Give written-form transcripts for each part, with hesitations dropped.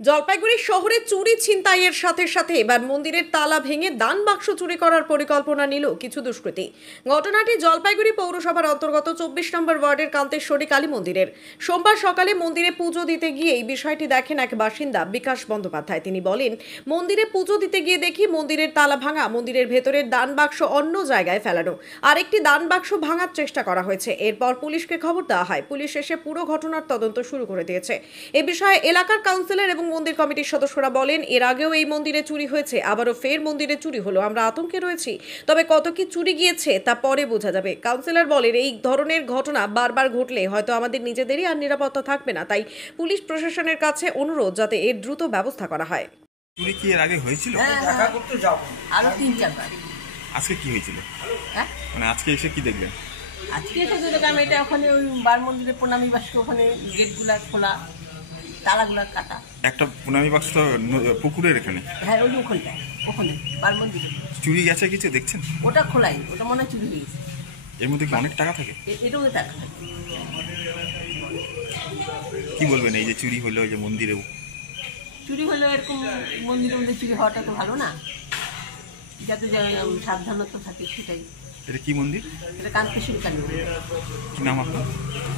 জলপাইগুড়ি শহরে চুরি ছিনতাইয়ের সাথে সাথে এবার মন্দিরের তালা ভেঙে দান বাক্স চুরি করার পরিকল্পনা নিল কিছু দুষ্কৃতী। ঘটনাটি জলপাইগুড়ি পৌরসভার অন্তর্গত 24 নম্বর ওয়ার্ডের কান্তেশ্বরী কালী মন্দিরের। সোমবার সকালে মন্দিরে পুজো দিতে গিয়ে এই বিষয়টি দেখেন এক বাসিন্দা বিকাশ বন্দ্যোপাধ্যায়। তিনি বলেন, মন্দিরে পুজো দিতে গিয়ে দেখি মন্দিরের তালা ভাঙা, মন্দিরের ভেতরের দান বাক্স অন্য জায়গায় ফেলানো, আরেকটি দান বাক্স ভাঙার চেষ্টা করা হয়েছে। এরপর পুলিশকে খবর দেওয়া হয়। পুলিশ এসে পুরো ঘটনার তদন্ত শুরু করে দিয়েছে। এ বিষয়ে এলাকার কাউন্সিলর এবং মন্দির কমিটির সদস্যরা বলেন, এর আগেও এই মন্দিরে চুরি হয়েছে, আবারও ফের মন্দিরে চুরি হলো। আমরা আতঙ্কে রয়েছি, তবে কত কি চুরি গিয়েছে তা পরে বোঝা যাবে। কাউন্সিলর বলেন, এই ধরনের ঘটনা বারবার ঘটলে হয়তো আমাদের নিজেদেরই আর নিরাপত্তা থাকবে না, তাই পুলিশ প্রশাসনের কাছে অনুরোধ যাতে এর দ্রুত ব্যবস্থা করা হয়। চুরি কি এর আগে হয়েছিল? দেখা করতে যাও আরো 3-4 বার। আজকে কি হয়েছিল? হ্যাঁ, মানে আজকে এসে কি দেখলেন? আজকে এসে দেখলাম এটা ওখানে ওই বার মন্দিরের প্রণামী বাক্স, ওখানে গেটগুলা খোলা, তালাগুলা কাটা। একটা প্রণামী বাক্স তো পুকুরের এখানে। হ্যাঁ, ওই ওখানটায়, ওখানে বার মন্দিরে চুরি গেছে কিছু দেখছেন? ওটা খোলাই, ওটা মনে হয় চুরি হয়ে গেছে। এর মধ্যে কি অনেক টাকা থাকে? এটাও টাকা থাকে। কি বলবেন এই যে চুরি হলো, এই যে মন্দিরেও চুরি হলো, এরকম মন্দিরের মধ্যে চুরি হওয়াটা তো ভালো না, যাতে সাবধানতা থাকে সেটাই। এটা কি মন্দির? এটা কান্তেশ্বরী কালী মন্দির। কি নাম আপনার?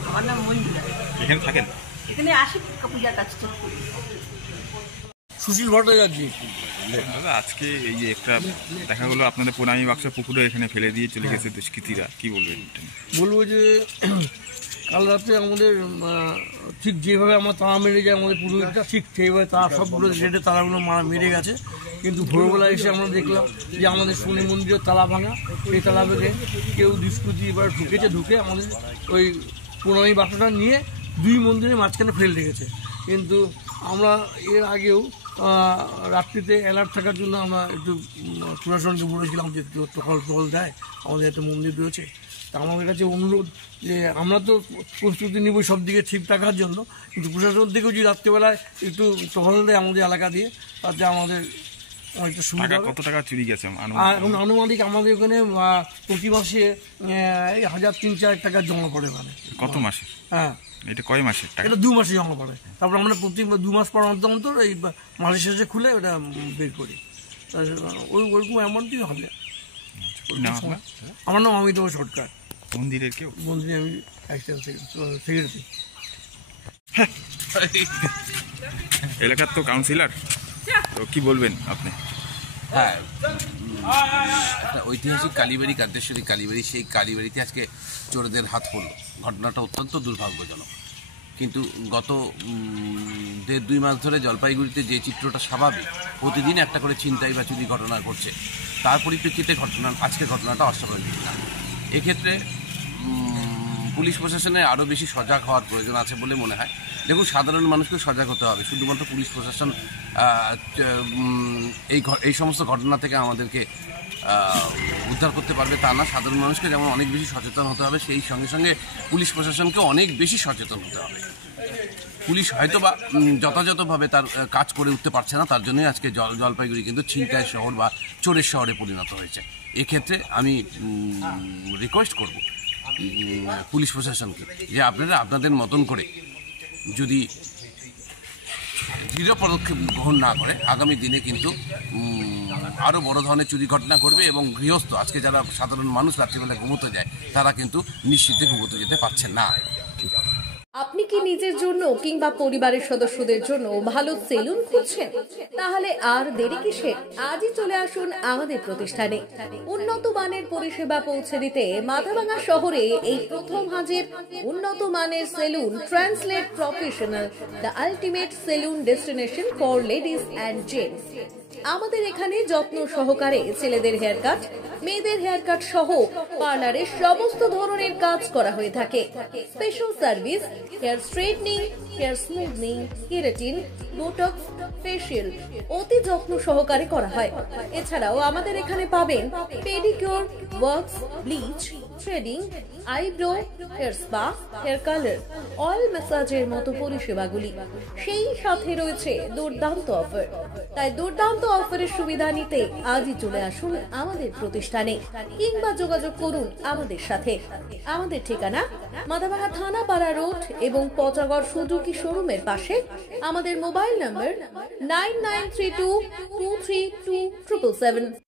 আমার নাম মঞ্জুরা। এখানে থাকেন? এখানে আসি পূজার কাজ করি। সুশীল ভট্টাচার্য। দাদা, আজকে এই যে একটা দেখা গেলো আপনাদের প্রণামী বাক্স পুকুরে এখানে ফেলে দিয়ে চলে গেছে দুষ্কৃতীরা, কি বলবেন? বলবো যে কাল রাতে আমাদের ঠিক যেভাবে আমার তালা মেরে যায় আমাদের পুরোহিতটা, ঠিক সেইভাবে তারা সবগুলো গেটে তালাগুলো মেরে গেছে। কিন্তু ভোরবেলা এসে আমরা দেখলাম যে আমাদের শনি মন্দিরের তালা ভাঙা। সেই তালা ভেঙে কেউ দুষ্কৃতী এবার ঢুকে আমাদের ওই প্রণামী বাক্সটা নিয়ে দুই মন্দিরের মাঝখানে ফেলে রেখেছে। কিন্তু আমরা এর আগেও রাত্রিতে অ্যালার্ট থাকার জন্য আমরা একটু প্রশাসনকে বলেছিলাম যে টহল দেয়, আমাদের একটা মন্দির রয়েছে। তা আমাদের কাছে অনুরোধ যে আমরা তো প্রস্তুতি নিব সব দিকে ঠিক থাকার জন্য, কিন্তু প্রশাসন থেকেও যদি রাত্রিবেলায় একটু টহল দেয় আমাদের এলাকা দিয়ে, তাতে আমাদের অনেকটা সুবিধা। কত টাকা চুরি গেছে এখন আনুমানিক আমাদের ওখানে প্রতি মাসে 1000-3000 টাকা জমা পড়ে। মানে কত মাসে? হ্যাঁ, এটা কয় মাসে? এটা 2 মাসে জমা পড়ে। তারপর আমরা প্রতি 2 মাস পর অন্তর এই মাসের শেষে খুলে ওটা বের করি। ওইরকম অ্যামাউন্টই হবে। আমার নাম অমিতাভ সরকার। মন্দিরের কেউ? মন্দিরে আমি সেক্রেটারি। এলাকার তো কাউন্সিলর, তো কি বলবেন আপনি? হ্যাঁ, একটা ঐতিহাসিক কালীবাড়ি, কান্তেশ্বরী কালীবাড়ি, সেই কালীবাড়িতে আজকে চোরদের হাত পড়ল। ঘটনাটা অত্যন্ত দুর্ভাগ্যজনক। কিন্তু গত 1.5-2 মাস ধরে জলপাইগুড়িতে যে চিত্রটা স্বাভাবিক, প্রতিদিন একটা করে ছিনতাই বা চুরি ঘটনা ঘটছে, তার পরিপ্রেক্ষিতে আজকে ঘটনাটা অস্বাভাবিক না। এক্ষেত্রে পুলিশ প্রশাসনের আরও বেশি সজাগ হওয়ার প্রয়োজন আছে বলে মনে হয়। দেখুন, সাধারণ মানুষকে সজাগ হতে হবে। শুধুমাত্র পুলিশ প্রশাসন এই সমস্ত ঘটনা থেকে আমাদেরকে উদ্ধার করতে পারবে তা না। সাধারণ মানুষকে যেমন অনেক বেশি সচেতন হতে হবে, সেই সঙ্গে সঙ্গে পুলিশ প্রশাসনকে অনেক বেশি সচেতন হতে হবে। পুলিশ হয়তো বা যথাযথভাবে তার কাজ করে উঠতে পারছে না, তার জন্যই আজকে জলপাইগুড়ি কিন্তু ছিনতাইয়ের শহর বা চোরের শহরে পরিণত হয়েছে। এক্ষেত্রে আমি রিকোয়েস্ট করব পুলিশ প্রশাসনকে যে আপনারা আপনাদের মতন করে যদি দৃঢ় পদক্ষেপ গ্রহণ না করে, আগামী দিনে কিন্তু আরও বড় ধরনের চুরি ঘটনা করবে এবং গৃহস্থ, আজকে যারা সাধারণ মানুষ রাত্রিবেলা ঘুমোতে যায়, তারা কিন্তু নিশ্চিন্তে ঘুমোতে যেতে পারছেন না। আপনি কি নিজের জন্য কিংবা পরিবারের সদস্যদের জন্য ভালো সেলুন খুঁজছেন? তাহলে আর দেরি কিসের? আজই চলে আসুন আমাদের প্রতিষ্ঠানে। উন্নত মানের পরিষেবা পৌঁছে দিতে মাথাভাঙা শহরে এই প্রথম হাজির উন্নত মানের salon translate professional, the ultimate salon destination for ladies and gents. আমাদের এখানে যত্ন সহকারে ছেলেদের হেয়ার কাট, মেয়েদের হেয়ার কাট সহ পার্লারের সমস্ত ধরনের কাজ করা হয়ে থাকে। Special service, hair straightening, hair smoothing, keratin, Botox, facial অতি যত্ন সহকারে করা হয়। এছাড়াও আমাদের এখানে পাবেন pedicure, wax, bleach, threading, eyebrow, hair spa, hair colour, oil ম্যাসাজের মতো পরিষেবাগুলি। সেই সাথে রয়েছে দুর্দান্ত অফার। তাই দুর্দান্ত অফারের সুবিধা নিতে আজই চলে আসুন আমাদের প্রতিষ্ঠানে কিংবা যোগাযোগ করুন আমাদের সাথে। আমাদের ঠিকানা মাথাভাঙা থানাপাড়া রোড এবং পচাগড় সুজুকি শোরুমের পাশে। আমাদের মোবাইল মোবাইল নম্বর 9932232777